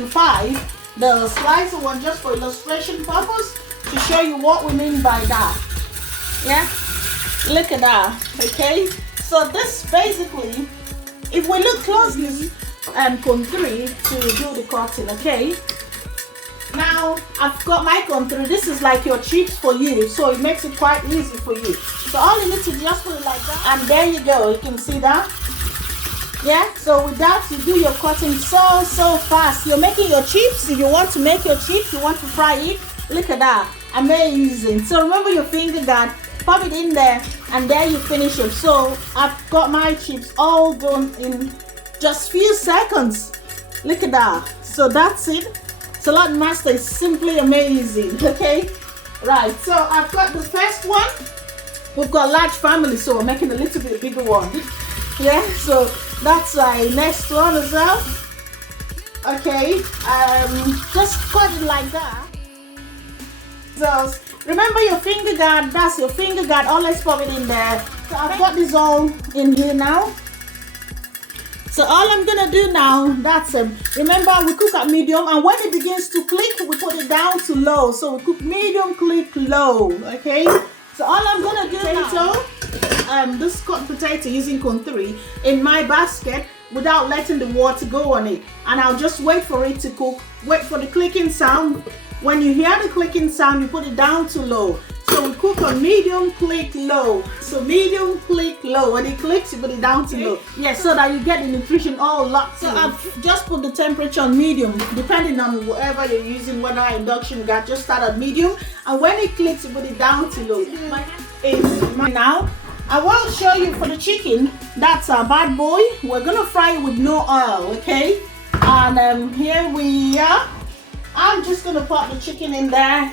3.5, the slicer one, just for illustration purpose, to show you what we mean by that. Yeah, look at that. Okay, so this basically, if we look closely, cone 3 to do the cutting. Okay, now I've got my cone 3. This is like your chips for you, so it makes it quite easy for you. So all you need to just put it like that, and there you go. You can see that. Yeah, so with that you do your cutting so fast. You're making your chips. If you want to make your chips, you want to fry it, look at that, amazing. So remember your finger guard, pop it in there, and there you finish it. So I've got my chips all done in just few seconds. Look at that. So that's it. Salad Master is simply amazing. Okay, right, so I've got the first one. We've got a large family, so we're making a little bit bigger one. Yeah, so that's my next one as well. Okay, just cut it like that. So remember your finger guard, that's your finger guard, always pop it in there. So I've got this all in here now. So all I'm gonna do now, that's remember we cook at medium, and when it begins to click, we put it down to low. So we cook medium, click, low. Okay, so all I'm gonna do now, this cut potato using cone 3 in my basket without letting the water go on it, and I'll just wait for it to cook. Wait for the clicking sound. When you hear the clicking sound, you put it down to low. So we cook on medium, click, low. So medium, click, low. When it clicks, you put it down to low. Yeah, so that you get the nutrition all locked in. So I've just put the temperature on medium, depending on whatever you're using, whether induction gas, just start at medium. And when it clicks, you put it down to low. Now, I will show you for the chicken. That's our bad boy. We're gonna fry it with no oil, okay? And here we are. I'm just gonna put the chicken in there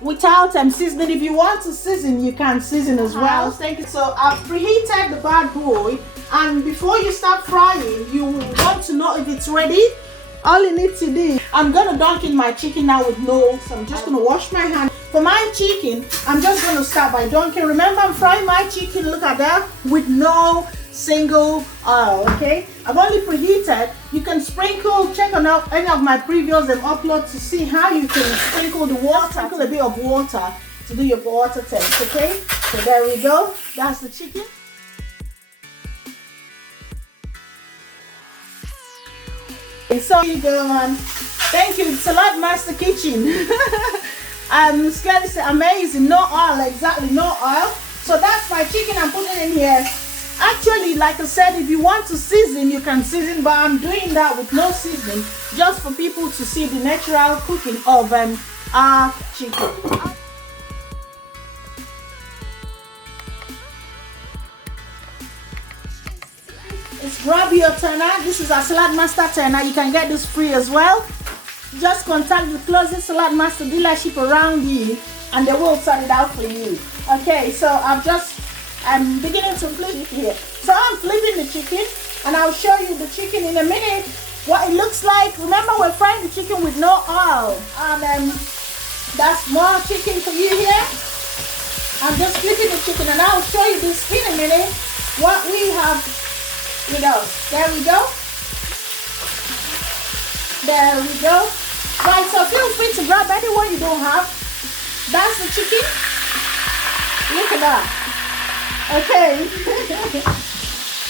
without seasoning. If you want to season, you can season as well. Thank you. So I've preheated the bad boy, and before you start frying, you want to know if it's ready. All you need to do, I'm gonna dunk in my chicken now with no. So I'm just gonna wash my hand. For my chicken, I'm just gonna start by dunking. Remember, I'm frying my chicken, look at that, with no single oil. Okay, I've only preheated. You can sprinkle, check on any of my previous uploads to see how you can sprinkle the water. Sprinkle a bit of water to do your water test. Okay, so there we go. That's the chicken. So you go, man. Thank you, Salad Master Kitchen. I'm scared to say amazing. No oil, exactly, no oil. So that's my chicken. I'm putting in here. Actually, like I said, if you want to season, you can season, but I'm doing that with no seasoning, just for people to see the natural cooking of our chicken. It's grab your turner. This is a Salad Master turner. You can get this free as well. Just contact the closest Salad Master dealership around you, and they will sort it out for you. Okay, so I'm beginning to flip it here. So I'm flipping the chicken, and I'll show you the chicken in a minute, what it looks like. Remember, we're frying the chicken with no oil. And that's more chicken for you here. I'm just flipping the chicken, and I'll show you this in a minute, what we have with us. There we go. There we go. Right, so feel free to grab any one you don't have. That's the chicken. Look at that. Okay.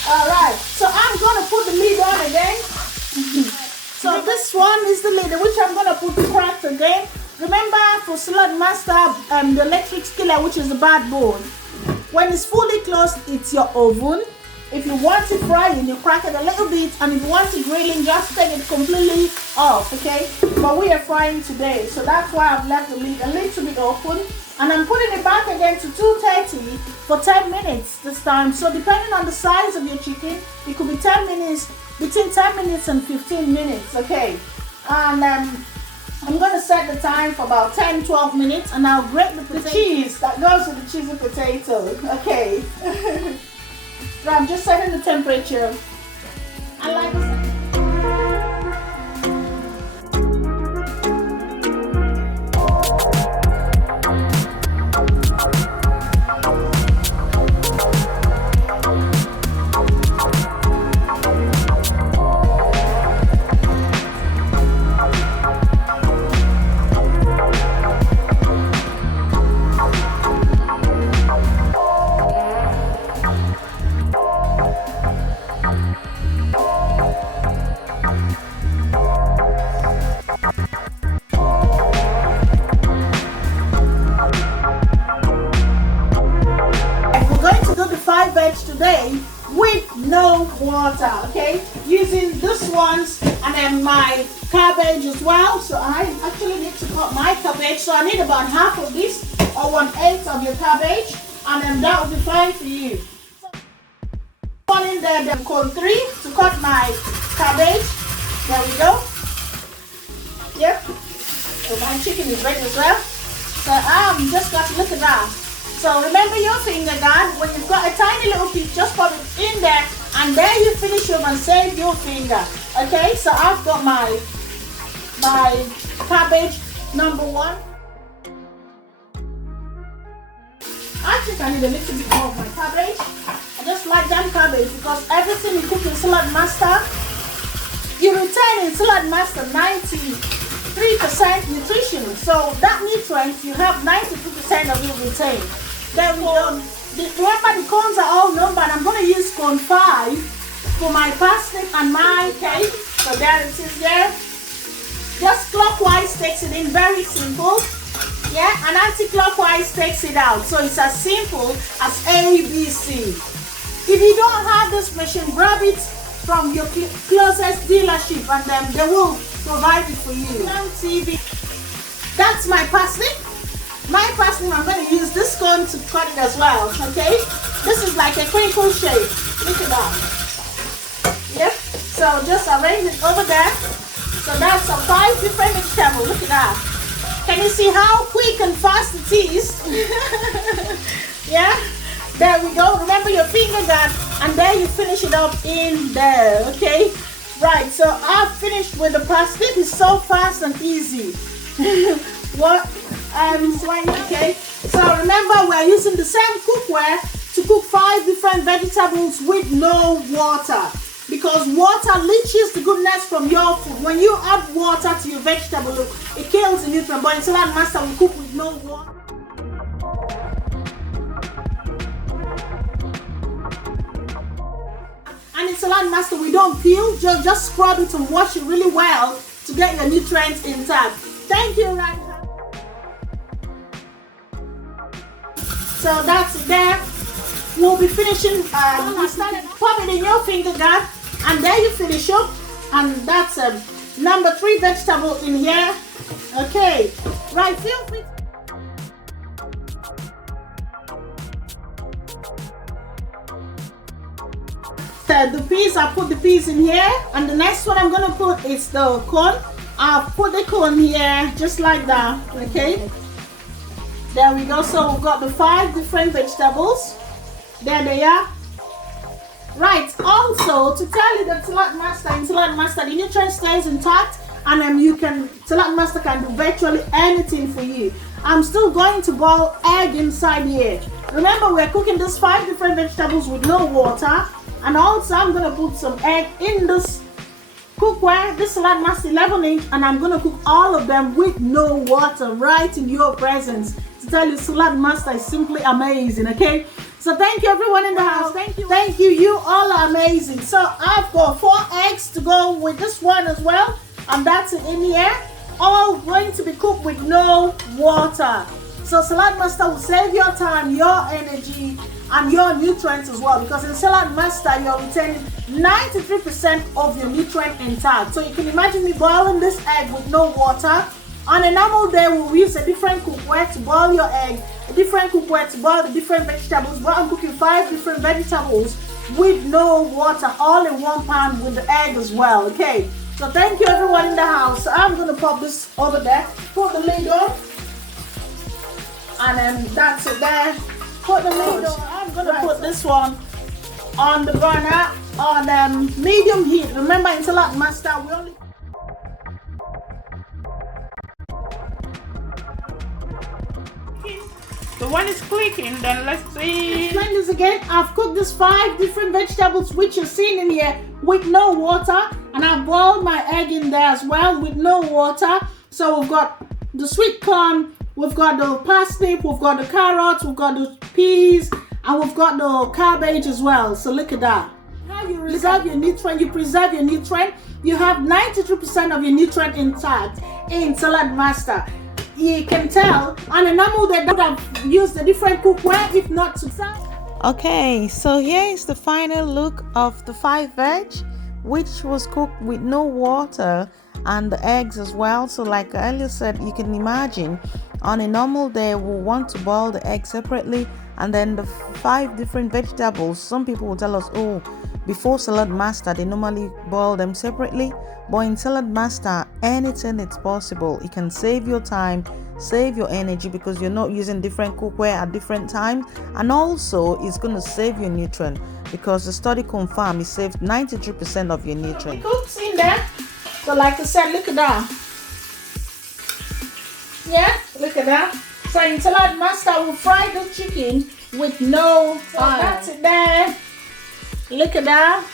Alright, so I'm gonna put the lid on again. So this one is the lid, which I'm gonna put cracked again. Remember, for Salad Master, the electric skillet, which is the bad board, when it's fully closed, it's your oven. If you want it frying, you crack it a little bit, and if you want it grilling, just take it completely off, okay? But we are frying today, so that's why I've left the lid a little bit open, and I'm putting it back again to 230 for 10 minutes this time. So depending on the size of your chicken, it could be 10 minutes, between 10 minutes and 15 minutes, okay? And I'm gonna set the time for about 10-12 minutes, and I'll grate the cheese that goes with the cheesy potato, okay? So I'm just setting the temperature. I like it. cabbage as well, so I actually need to cut my cabbage. So I need about half of this or 1/8 of your cabbage, and then that will be fine for you. One in there, then code 3 to cut my cabbage. There we go. Yep. So my chicken is ready as well. So I'm just got to look at that. So remember your finger guard. When you've got a tiny little piece, just put it in there, and there you finish up and save your finger. Okay, so I've got my cabbage number 1. I think I need a little bit more of my cabbage. I just like that cabbage because everything you cook in Saladmaster, you retain in Saladmaster 93% nutrition. So that nutrient, you have 92% of it retained. Then remember the cones are all numbered. I'm going to use cone 5 for my parsnip and my cake. So there it is there. Just clockwise takes it in, very simple. Yeah, and anti-clockwise takes it out. So it's as simple as ABC. If you don't have this machine, grab it from your closest dealership and then they will provide it for you. That's my parsnip. My parsnip, I'm going to use this cone to cut it as well, okay? This is like a crinkle shape. Look at that. Yep, so just arrange it over there. So that's 5 different vegetables. Look at that. Can you see how quick and fast it is? Yeah, there we go. Remember your finger guard, and there you finish it up in there, okay? Right, so I've finished with the parsnip. It's so fast and easy. Okay, so remember we're using the same cookware to cook 5 different vegetables with no water, because water leaches the goodness from your food. When you add water to your vegetable, look, it kills the nutrient. But in Saladmaster we cook with no water. And in Saladmaster we don't peel, just scrub it and wash it really well to get your nutrients intact. Thank you, Ryan. So that's it there. We'll be finishing, pop it in your finger guard, and there you finish up. And that's number 3 vegetable in here. Okay, right, feel free. The peas, I put the peas in here, and the next one I'm gonna put is the corn. I'll put the corn here just like that. Okay, there we go. So we've got the 5 different vegetables. There they are. Right, also to tell you that in Saladmaster the nutrient stays intact, and Saladmaster can do virtually anything for you. I'm still going to boil egg inside here. Remember, we're cooking these 5 different vegetables with no water, and also I'm going to put some egg in this cookware, this Saladmaster 11-inch, and I'm going to cook all of them with no water right in your presence. To tell you, Saladmaster is simply amazing, okay? So thank you everyone in the house. Thank you. You all are amazing. So I've got 4 eggs to go with this one as well, and that's it in here. All going to be cooked with no water. So Saladmaster will save your time, your energy, and your nutrients as well, because in Saladmaster you're retaining 93% of your nutrient intact. So you can imagine me boiling this egg with no water. On a normal day we'll use a different cookware to boil your egg, a different cookware to boil the different vegetables, but I'm cooking 5 different vegetables with no water, all in one pan with the egg as well. Okay, so thank you everyone in the house. So I'm going to pop this over there, put the lid on, and then that's it there. Put the lid on. I'm going to put this one on the burner on medium heat. Remember, in Saladmaster we only the one is clicking. Then let's see. Explain this again. I've cooked these 5 different vegetables which you're seeing in here with no water, and I've boiled my egg in there as well with no water. So we've got the sweet corn, we've got the parsnip, we've got the carrots, we've got the peas, and we've got the cabbage as well. So look at that. How you reserve your nutrient, you preserve your nutrient. You have 92% of your nutrient intact in Saladmaster. You can tell on a normal day that I've used a different cookware, if not to sell. Okay, so here is the final look of the 5 veg, which was cooked with no water, and the eggs as well. So like I earlier said, you can imagine on a normal day we'll want to boil the egg separately, and then the 5 different vegetables. Some people will tell us, oh, before Salad Master they normally boil them separately, but in Salad Master anything it's possible. It can save your time, save your energy, because you're not using different cookware at different times, and also it's going to save your nutrient, because the study confirmed it saves 93% of your nutrient. Cooks in there. So like I said, look at that. Yeah, look at that. So in Salad Master we'll fry the chicken with no oil. That's it there. Look at that.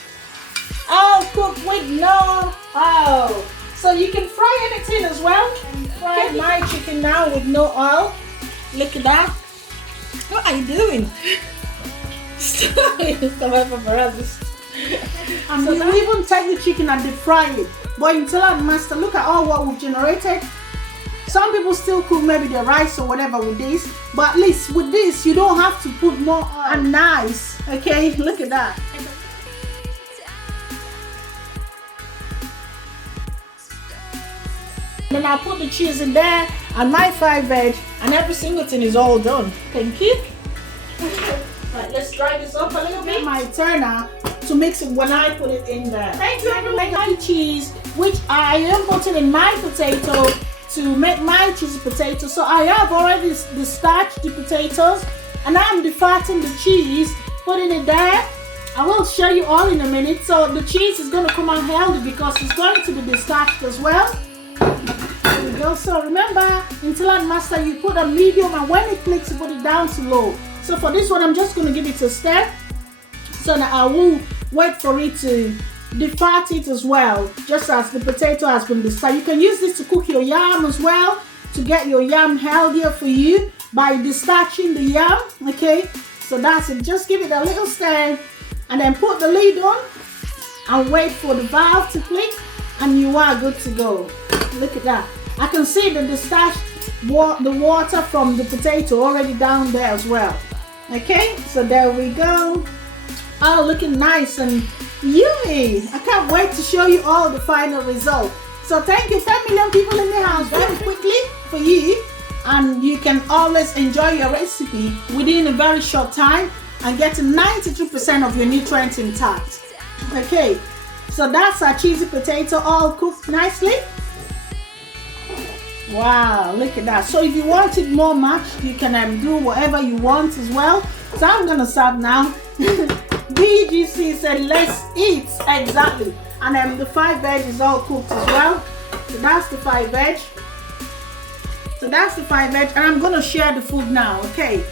All cooked with no oil. So you can fry anything as well. Fry my chicken now with no oil. Look at that. What are you doing? Stop it. Come on, paparazzi. And so we even take the chicken and deep fry it. But in Salad Master, look at all what we've generated. Some people still cook maybe the rice or whatever with this, but at least with this you don't have to put more oil. And nice. Okay, look at that. Then I'll put the cheese in there and my 5 veg, and every single thing is all done. Thank you. Right, let's dry this up a little bit. My turner to mix it when I put it in there. Thank you everyone. My cheese, which I am putting in my potato to make my cheesy potato. So I have already starched the potatoes, and I'm defatting the cheese, putting it there. I will show you all in a minute. So the cheese is going to come out healthy because it's going to be starched as well. There we go. So remember, in Salad Master you put a medium, and when it clicks you put it down to low. So for this one I'm just going to give it a stir, so that I will wait for it to defat it as well, just as the potato has been destarched. You can use this to cook your yam as well, to get your yam healthier for you by destarching the yam. Okay, so that's it. Just give it a little stir and then put the lid on and wait for the valve to click, and you are good to go. Look at that. I can see the starched the water from the potato already down there as well. Okay, so there we go. Oh, looking nice and yummy. I can't wait to show you all the final result. So thank you, 10 million people in the house very quickly for you, and you can always enjoy your recipe within a very short time and get 92% of your nutrients intact. Okay, so that's our cheesy potato all cooked nicely. Wow, look at that. So if you want it more mashed, you can do whatever you want as well. So I'm gonna serve now. BGC said let's eat. Exactly. And the 5 veg is all cooked as well. So that's the 5 veg. And I'm gonna share the food now. Okay,